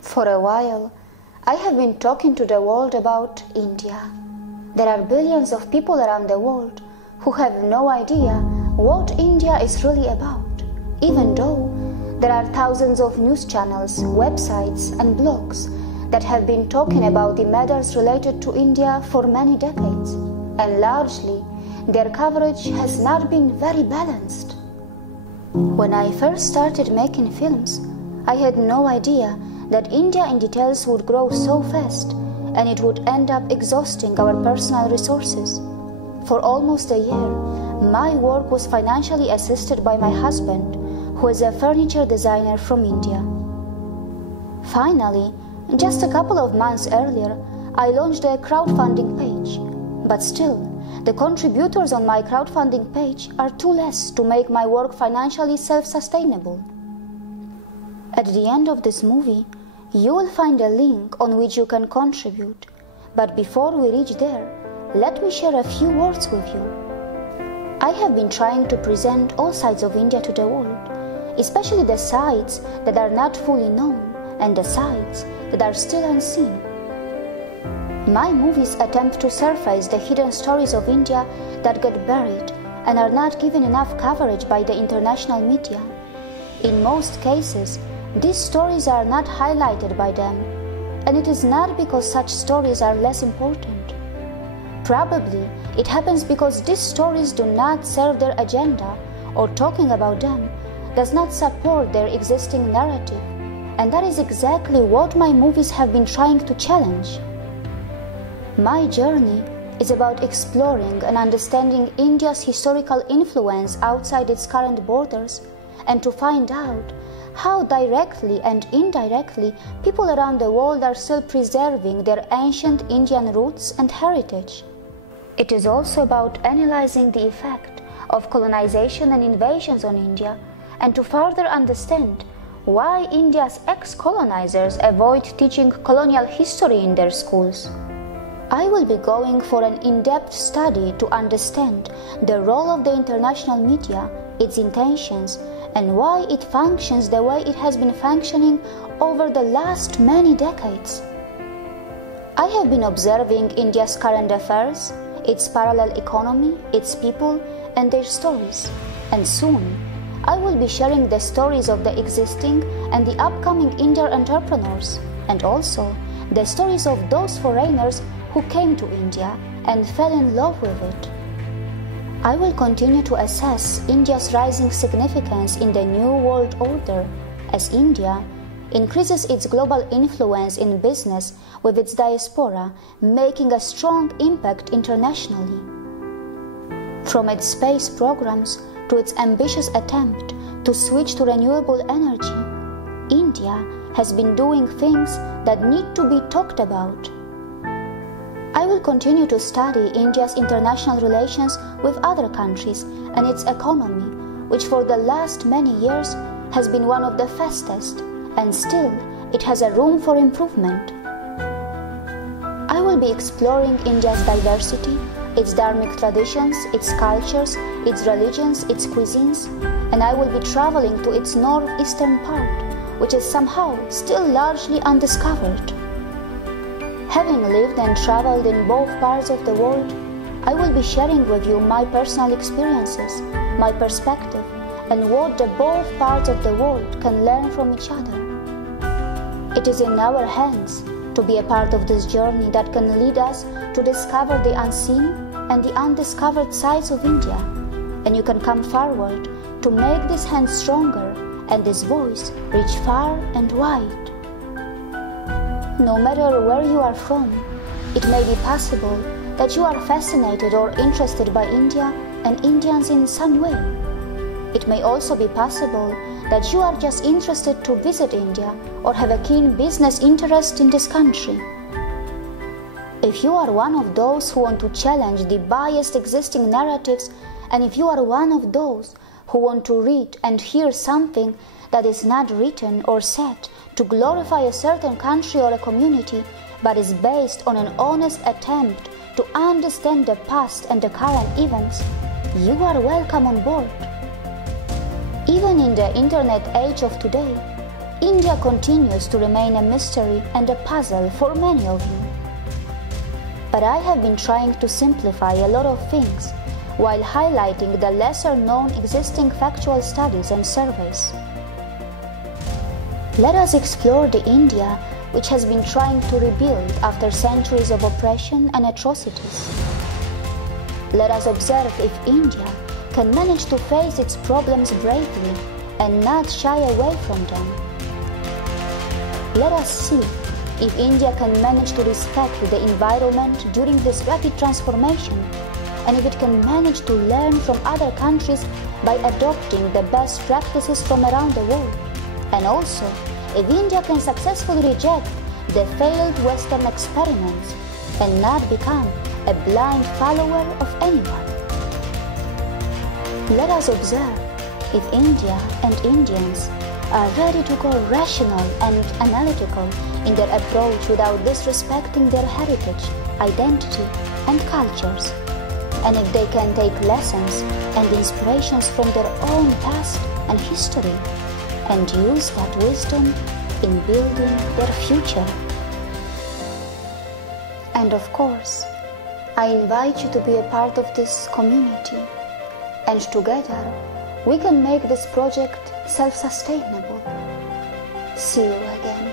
For a while, I have been talking to the world about India. There are billions of people around the world who have no idea what India is really about, even though there are thousands of news channels, websites, and blogs that have been talking about the matters related to India for many decades, and largely their coverage has not been very balanced. When I first started making films, I had no idea that India in details would grow so fast and it would end up exhausting our personal resources. For almost a year, my work was financially assisted by my husband, who is a furniture designer from India. Finally, just a couple of months earlier, I launched a crowdfunding page, but still, the contributors on my crowdfunding page are too less to make my work financially self-sustainable. At the end of this movie, you will find a link on which you can contribute, but before we reach there, let me share a few words with you. I have been trying to present all sides of India to the world, especially the sides that are not fully known and the sides that are still unseen. My movies attempt to surface the hidden stories of India that get buried and are not given enough coverage by the international media. In most cases, these stories are not highlighted by them, and it is not because such stories are less important. Probably, it happens because these stories do not serve their agenda, or talking about them does not support their existing narrative, and that is exactly what my movies have been trying to challenge. My journey is about exploring and understanding India's historical influence outside its current borders, and to find out how directly and indirectly people around the world are still preserving their ancient Indian roots and heritage. It is also about analyzing the effect of colonization and invasions on India, and to further understand why India's ex-colonizers avoid teaching colonial history in their schools. I will be going for an in-depth study to understand the role of the international media, its intentions, and why it functions the way it has been functioning over the last many decades. I have been observing India's current affairs, its parallel economy, its people, and their stories, and soon I will be sharing the stories of the existing and the upcoming Indian entrepreneurs, and also the stories of those foreigners who came to India and fell in love with it. I will continue to assess India's rising significance in the New World Order as India increases its global influence in business with its diaspora, making a strong impact internationally. From its space programs to its ambitious attempt to switch to renewable energy, India has been doing things that need to be talked about. I will continue to study India's international relations with other countries and its economy, which for the last many years has been one of the fastest, and still it has a room for improvement. I will be exploring India's diversity, its dharmic traditions, its cultures, its religions, its cuisines, and I will be traveling to its northeastern part, which is somehow still largely undiscovered. Having lived and traveled in both parts of the world, I will be sharing with you my personal experiences, my perspective, and what the both parts of the world can learn from each other. It is in our hands to be a part of this journey that can lead us to discover the unseen and the undiscovered sides of India, and you can come forward to make this hand stronger and this voice reach far and wide. No matter where you are from, it may be possible that you are fascinated or interested by India and Indians in some way. It may also be possible that you are just interested to visit India or have a keen business interest in this country. If you are one of those who want to challenge the biased existing narratives, and if you are one of those who want to read and hear something that is not written or said to glorify a certain country or a community, but is based on an honest attempt to understand the past and the current events, you are welcome on board. Even in the internet age of today, India continues to remain a mystery and a puzzle for many of you. But I have been trying to simplify a lot of things while highlighting the lesser-known existing factual studies and surveys. Let us explore the India which has been trying to rebuild after centuries of oppression and atrocities. Let us observe if India can manage to face its problems bravely and not shy away from them. Let us see if India can manage to respect the environment during this rapid transformation, and if it can manage to learn from other countries by adopting the best practices from around the world, and also if India can successfully reject the failed Western experiments and not become a blind follower of anyone. Let us observe if India and Indians are ready to go rational and analytical in their approach without disrespecting their heritage, identity, and cultures, and if they can take lessons and inspirations from their own past and history and use that wisdom in building their future. And of course, I invite you to be a part of this community, and together we can make this project self-sustainable. See you again.